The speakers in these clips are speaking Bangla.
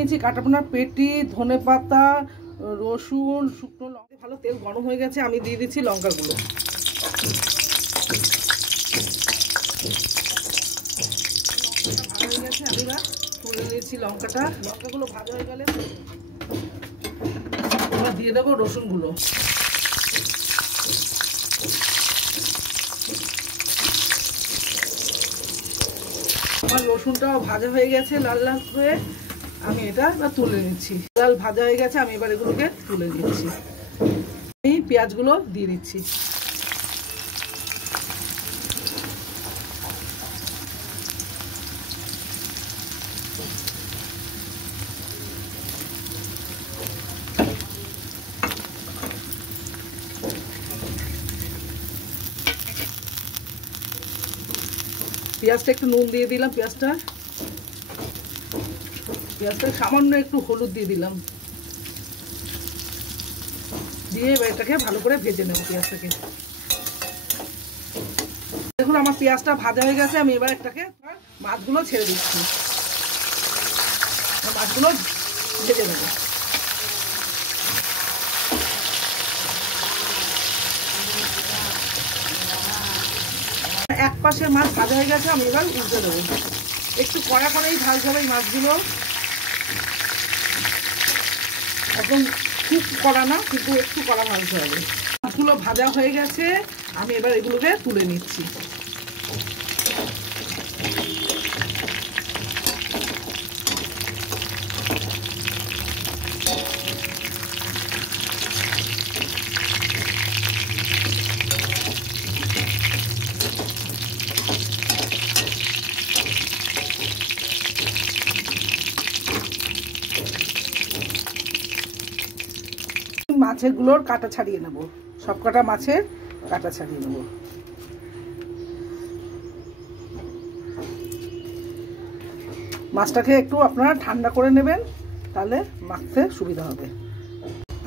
নিয়েছি কাটাপোনা পেটি, ধনেপাতা, রসুন, শুকনো লঙ্কা। ভালো তেল গরম হয়ে গেছে, আমি দিয়ে দিচ্ছি লঙ্কাগুলো। ভাজা হয়ে গেছে, আমি এবার তুলে নিয়েছি লঙ্কাটা। লঙ্কাগুলো ভাজা হয়ে গেলে এবার দিয়ে দেবো রসুনগুলো। আমার রসুনটাও ভাজা হয়ে গেছে লাল লাল হয়ে, আমি এটা এবার তুলে নিচ্ছি। লাল ভাজা হয়ে গেছে, আমি এবার এগুলোকে তুলে নিচ্ছি। আমি পেঁয়াজগুলো দিয়ে দিচ্ছি। পেঁয়াজটা একটু নুন দিয়ে দিলাম, পেঁয়াজটা সামান্য একটু হলুদ দিয়ে দিলাম, দিয়ে এবার এটাকে ভালো করে ভেজে নেব পেঁয়াজটাকে। দেখুন আমার পেঁয়াজটা ভাজা হয়ে গেছে, আমি এবার এটাকে মাছগুলো ছেড়ে দিচ্ছি। মাছগুলো ভেজে নেব। এক পাশে মাছ ভাজা হয়ে গেছে, আমি এবার উল্টে দেবো। একটু কড়া করেই ভাজতে হবে এই মাছগুলো, একদম খুব কড়া না, কিন্তু একটু কড়া ভাজতে হবে। মাছগুলো ভাজা হয়ে গেছে, আমি এবার এগুলোকে তুলে নিচ্ছি। মাছেরগুলোর কাটা ছাড়িয়ে নেব, সব কটা মাছের কাটা ছাড়িয়ে নেব। মাছটাকে একটু আপনারা ঠান্ডা করে নেবেন, তাহলে মাখতে সুবিধা হবে।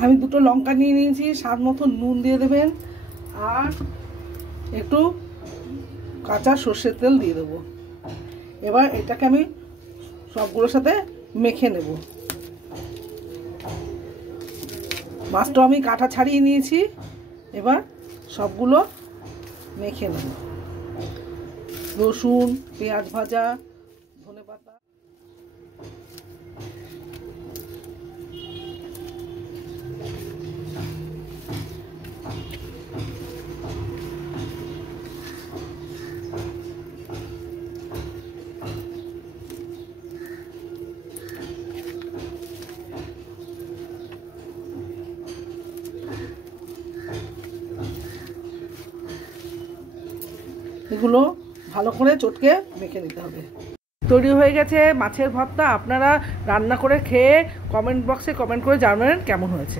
আমি দুটো লঙ্কা নিয়ে নিয়েছি, স্বাদ মতো নুন দিয়ে দেবেন, আর একটু কাঁচা সর্ষের তেল দিয়ে দেবো। এবার এটাকে আমি সবগুলোর সাথে মেখে নেব। মাছটা আমি কাঁটা ছাড়িয়ে নিয়েছি, এবার সবগুলো মেখে নেব। রসুন, পেঁয়াজ ভাজা, ধনেপাতা, এগুলো ভালো করে চটকে মেখে নিতে হবে। তৈরি হয়ে গেছে মাছের ভর্তা। আপনারা রান্না করে খেয়ে কমেন্ট বক্সে কমেন্ট করে জানাবেন কেমন হয়েছে।